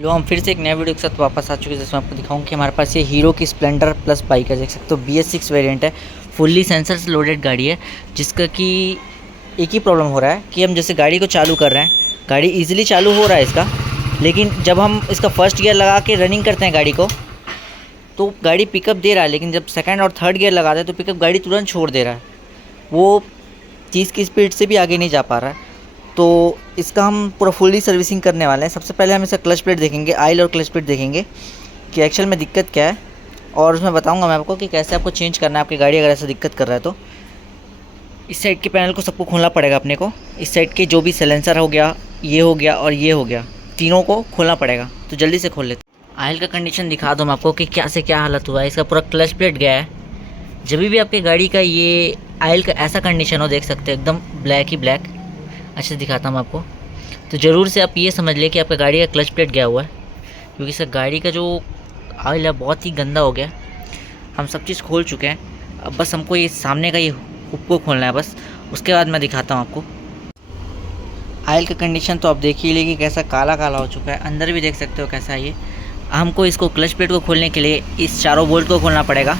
लो हम फिर से एक नए वीडियो के साथ वापस आ चुके हैं, जिसमें आपको दिखाऊं कि हमारे पास ये हीरो की स्प्लेंडर प्लस बाइक है। देख सकते हो BS6 वेरिएंट है, फुल्ली सेंसर से लोडेड गाड़ी है। जिसका कि एक ही प्रॉब्लम हो रहा है कि हम जैसे गाड़ी को चालू कर रहे हैं, गाड़ी इजीली चालू हो रहा है इसका, लेकिन जब हम इसका फर्स्ट गियर लगा के रनिंग करते हैं गाड़ी को, तो गाड़ी पिकअप दे रहा है, लेकिन जब सेकेंड और थर्ड गियर लगाते हैं तो पिकअप गाड़ी तुरंत छोड़ दे रहा है। वो 30 की स्पीड से भी आगे नहीं जा पा रहा है। तो इसका हम पूरा फुल्ली सर्विसिंग करने वाले हैं। सबसे पहले हम इसका क्लच प्लेट देखेंगे, आयल और क्लच प्लेट देखेंगे कि एक्चुअल में दिक्कत क्या है, और उसमें बताऊंगा मैं आपको कि कैसे आपको चेंज करना है आपकी गाड़ी अगर ऐसा दिक्कत कर रहा है तो। इस साइड के पैनल को सबको खोलना पड़ेगा अपने को। इस साइड के जो भी सिलेंसर हो गया, ये हो गया और ये हो गया, तीनों को खोलना पड़ेगा। तो जल्दी से खोल लेते। आयल का कंडीशन दिखा दूँ मैं आपको कि क्या से क्या हालत हुआ है। इसका पूरा क्लच प्लेट गया है। जब भी आपकी गाड़ी का ये आयल का ऐसा कंडीशन हो, देख सकते हो एकदम ब्लैक ही ब्लैक। अच्छे से दिखाता हूँ आपको। तो ज़रूर से आप ये समझ लें कि आपका गाड़ी का क्लच प्लेट गया हुआ है, क्योंकि सर गाड़ी का जो ऑयल है बहुत ही गंदा हो गया। हम सब चीज़ खोल चुके हैं, अब बस हमको ये सामने का ये हुक को खोलना है बस, उसके बाद मैं दिखाता हूँ आपको। ऑयल का कंडीशन तो आप देख ही लेगी कैसा काला काला हो चुका है, अंदर भी देख सकते हो कैसा है ये। हमको इसको क्लच प्लेट को खोलने के लिए इस चारों बोल्ट को खोलना पड़ेगा,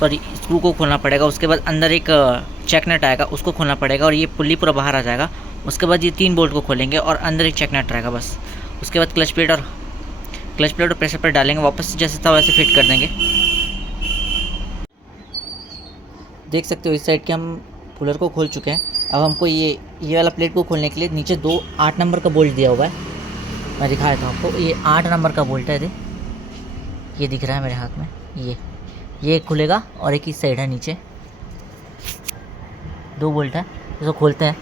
सॉरी स्क्रू को खोलना पड़ेगा। उसके बाद अंदर एक चेक नट आएगा, उसको खोलना पड़ेगा और ये पुल्ली पूरा बाहर आ जाएगा। उसके बाद ये 3 बोल्ट को खोलेंगे और अंदर एक चेक नट रहेगा बस। उसके बाद क्लच प्लेट और प्रेशर प्लेट डालेंगे, वापस से जैसे था वैसे फिट कर देंगे। देख सकते हो इस साइड के हम कूलर को खोल चुके हैं। अब हमको ये वाला प्लेट को खोलने के लिए नीचे 2 8 नंबर का बोल्ट दिया हुआ है, मैं दिखा देता हूँ आपको। ये 8 नंबर का बोल्ट है, ये दिख रहा है मेरे हाथ में। ये खुलेगा और एक इस साइड है नीचे, 2 बोल्ट है। इसको खोलते हैं।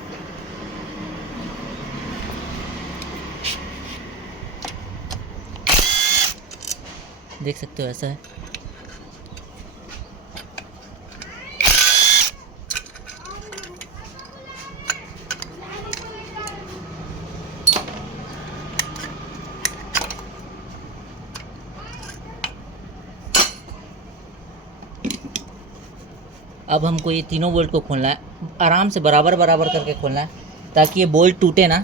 देख सकते हो ऐसा है। अब हमको ये तीनों बोल्ट को खोलना है, आराम से बराबर बराबर करके खोलना है ताकि ये बोल्ट टूटे ना।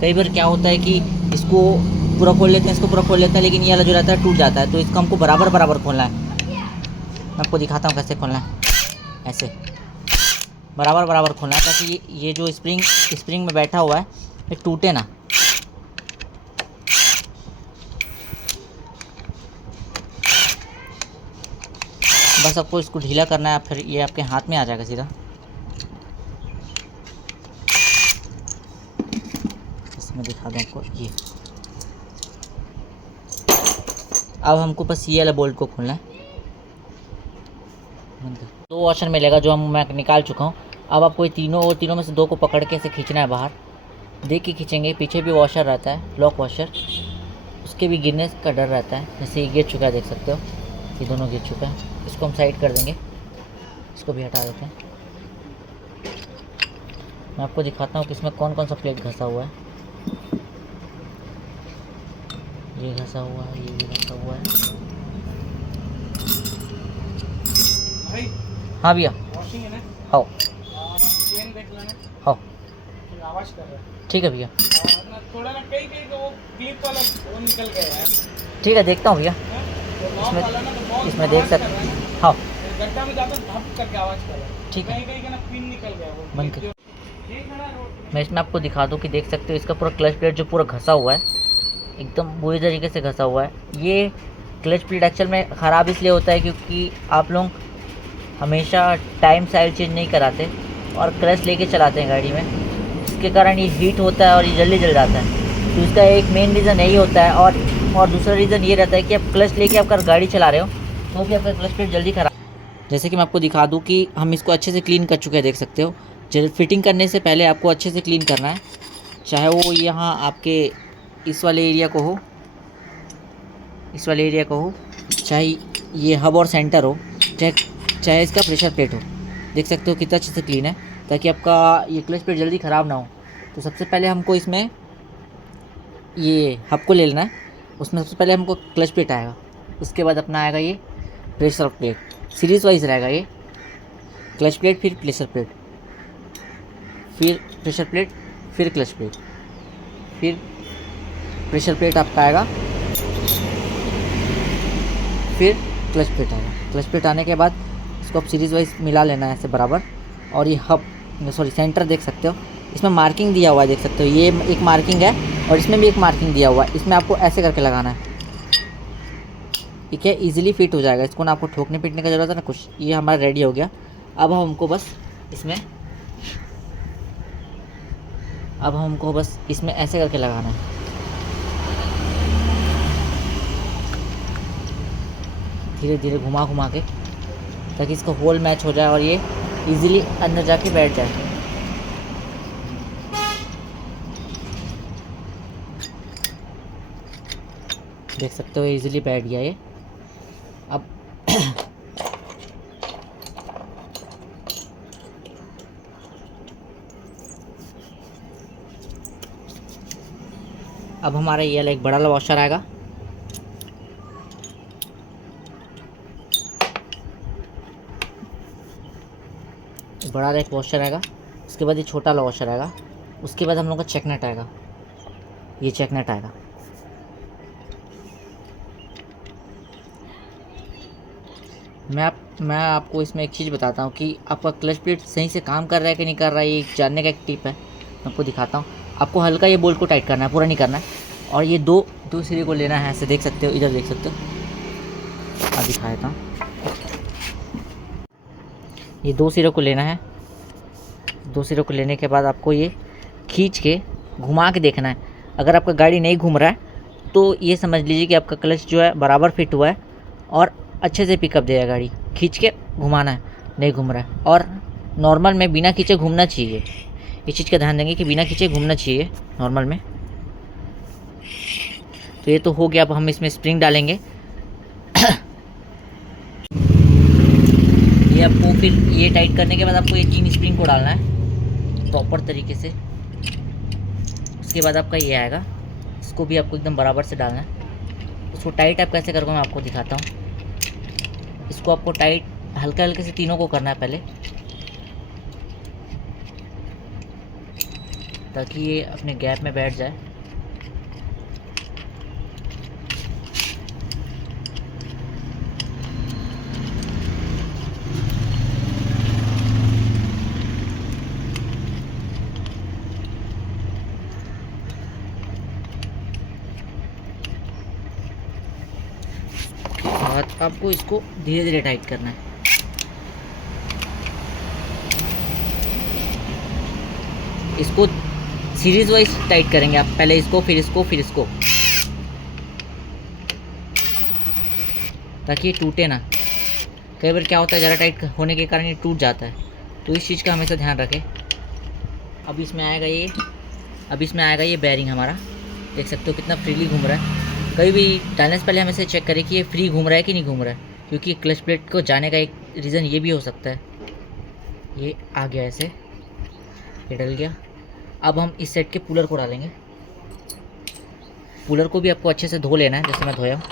कई बार क्या होता है कि इसको पूरा खोल लेते हैं, इसको पूरा खोल लेते हैं, लेकिन ये वाला जो रहता है टूट जाता है। तो इसको हमको बराबर बराबर खोलना है। मैं आपको दिखाता हूँ कैसे खोलना है। ऐसे बराबर बराबर खोलना है ताकि ये जो स्प्रिंग में बैठा हुआ है ये टूटे ना। बस आपको इसको ढीला करना है, फिर ये आपके हाथ में आ जाएगा सीधा। इसमें दिखा दूँ आपको ये। अब हमको बस ये वाला बोल्ट को खोलना है। 2 वॉशर मिलेगा जो मैं निकाल चुका हूँ। अब आपको ये तीनों में से 2 को पकड़ के ऐसे खींचना है बाहर। देख के खींचेंगे। पीछे भी वॉशर रहता है, ब्लॉक वॉशर, उसके भी गिरने का डर रहता है। जैसे ये गिर चुका है, देख सकते हो ये दोनों गिर चुका है। इसको हम साइड कर देंगे, इसको भी हटा देते हैं। मैं आपको दिखाता हूँ कि इसमें कौन कौन सा प्लेट घसा हुआ है। ये घसा हुआ है, ये भी घसा हुआ है। हाँ भैया, हाँ हाँ ठीक है भैया। थोड़ा ना कई वो क्लिप वाला वो निकल गया है। ठीक है, देखता हूँ भैया। इसमें देख सकते, हाँ गड्ढा में जाता धप करके आवाज कर रहा है। ठीक है, कहीं ना पिन निकल गया वो बंद कर। मैं इसमें आपको दिखा दूँ कि देख सकते हो इसका पूरा क्लच प्लेट जो पूरा घसा हुआ है, एकदम बुरी तरीके से घसा हुआ है। ये क्लच प्लेट एक्चुअल में ख़राब इसलिए होता है क्योंकि आप लोग हमेशा टाइम से ऑयल चेंज नहीं कराते और क्लच लेके चलाते हैं गाड़ी में, इसके कारण ये हीट होता है और ये जल्दी जल जाता है। तो इसका एक मेन रीज़न यही होता है। और दूसरा रीज़न ये रहता है कि आप क्लच लेके आप गाड़ी चला रहे हो तो भी आपका क्लच प्लेट जल्दी ख़राब। जैसे कि मैं आपको दिखा दूँ कि हम इसको अच्छे से क्लीन कर चुके हैं, देख सकते हो। फिटिंग करने से पहले आपको अच्छे से क्लीन करना है, चाहे वो यहाँ आपके इस वाले एरिया को हो, चाहे ये हब और सेंटर हो, चाहे इसका प्रेशर प्लेट हो। देख सकते हो कितना अच्छे से क्लीन है, ताकि आपका ये क्लच प्लेट जल्दी ख़राब ना हो। तो सबसे पहले हमको इसमें ये हब को ले लेना है। उसमें सबसे पहले हमको क्लच प्लेट आएगा, उसके बाद अपना आएगा ये प्रेशर प्लेट। सीरीज़ वाइज रहेगा ये, क्लच प्लेट फिर प्रेशर प्लेट। फिर प्रेशर प्लेट, फिर क्लच प्लेट, फिर प्रेशर प्लेट आपका आएगा, फिर क्लच प्लेट आएगा। क्लच प्लेट आने के बाद इसको आप सीरीज़ वाइज मिला लेना है ऐसे बराबर। और ये हब सेंटर देख सकते हो, इसमें मार्किंग दिया हुआ है, देख सकते हो ये एक मार्किंग है और इसमें भी एक मार्किंग दिया हुआ है। इसमें आपको ऐसे करके लगाना है, ठीक है, इजीली फिट हो जाएगा। इसको ना आपको ठोकने पीटने का ज़रूरत है ना कुछ। ये हमारा रेडी हो गया। अब हमको बस इसमें ऐसे करके लगाना है, धीरे धीरे घुमा घुमा के, ताकि इसका होल मैच हो जाए और ये इजीली अंदर जाके बैठ जाए। देख सकते हो इजीली बैठ गया ये। अब अब हमारा ये एक बड़ा वाला वॉशर आएगा, बड़ा एक वॉशर आएगा। उसके बाद ये छोटा वाला वॉशर आएगा। उसके बाद हम लोग का चेक नट आएगा, ये चेक नट आएगा। मैं आपको इसमें एक चीज़ बताता हूँ कि आपका क्लच प्लेट सही से काम कर रहा है कि नहीं कर रहा है, ये जानने का एक टिप है, मैं आपको दिखाता हूँ। आपको हल्का ये बोल्ट को टाइट करना है, पूरा नहीं करना है। और ये दो सिरे को लेना है, ऐसे देख सकते हो, इधर देख सकते हो, अब दिखा देता हूँ। ये दो सिरों को लेना है। दो सिरों को लेने के बाद आपको ये खींच के घुमा के देखना है। अगर आपका गाड़ी नहीं घूम रहा है तो ये समझ लीजिए कि आपका क्लच जो है बराबर फिट हुआ है और अच्छे से पिकअप देगा गाड़ी। खींच के घुमाना है, नहीं घूम रहा है। और नॉर्मल में बिना खींचे घूमना चाहिए, इस चीज़ का ध्यान देंगे कि बिना खींचे घूमना चाहिए नॉर्मल में। तो ये तो हो गया। अब हम इसमें स्प्रिंग डालेंगे। ये आपको फिर ये टाइट करने के बाद आपको ये 3 स्प्रिंग को डालना है प्रॉपर तरीके से। उसके बाद आपका ये आएगा, इसको भी आपको एकदम बराबर से डालना है। उसको टाइट आप कैसे करोगे मैं आपको दिखाता हूँ। इसको आपको टाइट हल्के हल्के से तीनों को करना है पहले, ताकि ये अपने गैप में बैठ जाए। और आपको इसको धीरे धीरे टाइट करना है। इसको सीरीज वाइज टाइट करेंगे आप, पहले इसको फिर इसको फिर इसको, ताकि ये टूटे ना। कई बार क्या होता है, ज़्यादा टाइट होने के कारण ये टूट जाता है, तो इस चीज़ का हमेशा ध्यान रखें। अब इसमें आएगा ये बेयरिंग हमारा, देख सकते हो कितना फ्रीली घूम रहा है। कभी भी डालने से पहले हमें से चेक करें कि ये फ्री घूम रहा है कि नहीं घूम रहा है, क्योंकि क्लच प्लेट को जाने का एक रीज़न ये भी हो सकता है। ये आ गया, ऐसे ये डल गया। अब हम इस सेट के पुलर को डालेंगे। पुलर को भी आपको अच्छे से धो लेना है, जैसे मैं धोया हूँ।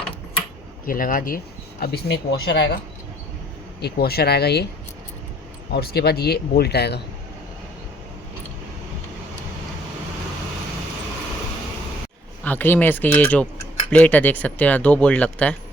ये लगा दिए। अब इसमें एक वॉशर आएगा ये, और उसके बाद ये बोल्ट आएगा। आखिरी में इसके ये जो प्लेट है देख सकते हो, 2 बोल्ट लगता है।